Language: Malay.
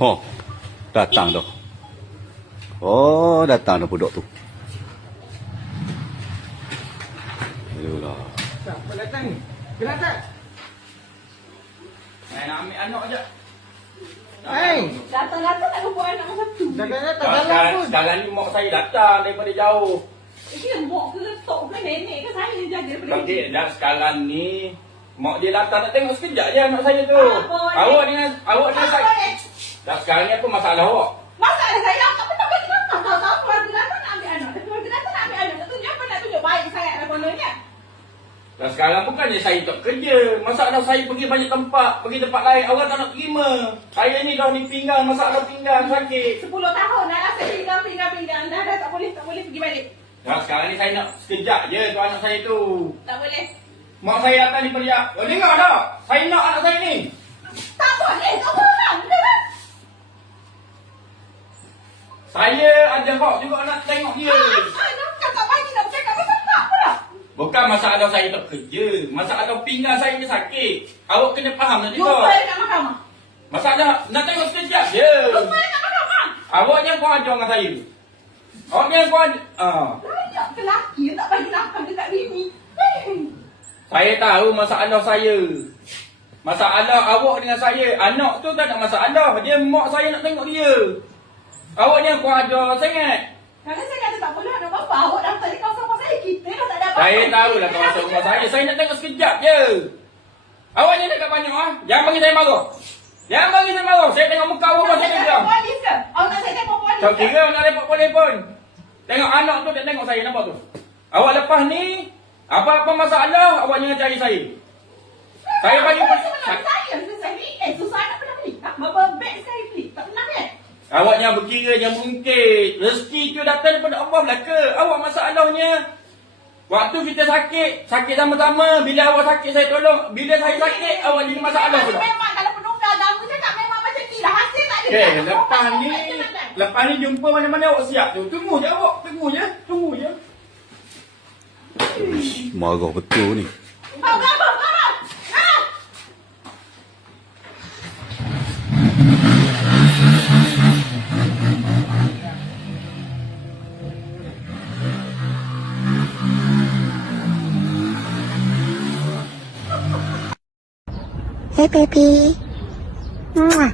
Oh, datang dah. Oh, datang dah budak tu. Ayolah. Siapa datang ni? Kenapa? Saya nak ambil anak je. Hei, Datang-datang nak jumpa anak masa tu. datang-datang dalam Sekarang, pun. sekarang ni mak saya datang daripada jauh. Ini mak ke tok ke nenek ke saya yang jaga daripada Tapi dah sekarang ni mak dia datang nak tengok sekejap je anak saya tu. Apa Awak ni? dengan Apa saya. ni? Dah sekarang ni apa masalah awak? Masalah saya tak pernah bagi makan. Tahu-tahu keluarga datang nak ambil anak. Keluarga datang nak ambil anak. Tak tunjuk apa nak tunjuk baik sangat lah kononnya. Dah sekarang bukannya saya tak kerja. Masalah saya pergi banyak tempat, pergi tempat lain orang tak nak terima. Saya ni dah ni pinggang, masalah pinggang sakit. 10 tahun dah lah saya pinggang. Dah tak boleh pergi balik. Dah sekarang ni saya nak sekejap je tu anak saya tu. Tak boleh. Mak saya datang ni periak. Oh, dengar tak? Saya nak anak saya ni. Tak boleh. Tak orang. Saya ada hak juga nak tengok dia. Kakak pagi nak bercakap pasal tak pula. Bukan masalah saya tak kerja. Masalah pinggang saya ni sakit. Awak kena faham nak Jumpa juga. dekat mahkamah. Masalah nak tengok sekejap je. Jumpa dekat mahkamah. Awak jangan kau ajar dengan saya. Awak jangan kau ajar. Layak ke lelaki yang tak bagi nafkah dekat bini. Saya tahu masalah saya. Masalah awak dengan saya. Anak tu tak nak masalah. Dia mak saya nak tengok dia. Awak jangan kau ajar sangat. Kalau saya kata tak boleh nak bapa, awak dah tadi kawasan rumah saya, kita dah tak ada apa-apa. Saya tahulah kawasan rumah saya. Saya nak tengok sekejap je. Awak jangan dekat banyak ah. Jangan bagi saya marah. Jangan bagi saya marah. Saya tengok muka awak saya diam. Polis ke? Awak nak saya tengok polis Tak ke? kira nak report polis pun. Tengok anak tu dia tengok saya nampak tu. Awak lepas ni apa-apa masalah awak jangan cari saya. Saya bagi polis. Saya beli. Susah nak pernah beli. Berapa beg saya beli? Tak pernah kan? Awak jangan berkira, jangan mungkit. Rezeki tu datang daripada Allah belaka. Awak masalahnya waktu kita sakit sama-sama. Bila awak sakit saya tolong. Bila saya sakit awak jadi masalah pula. Memang kalau penunggang agama cakap memang macam ni lah. Hasil tak ada. Okay, lepas ni jumpa mana-mana awak siap tu. Tunggu je awak, tunggu je. Marah betul ni. Apa? Hey baby. Mwah.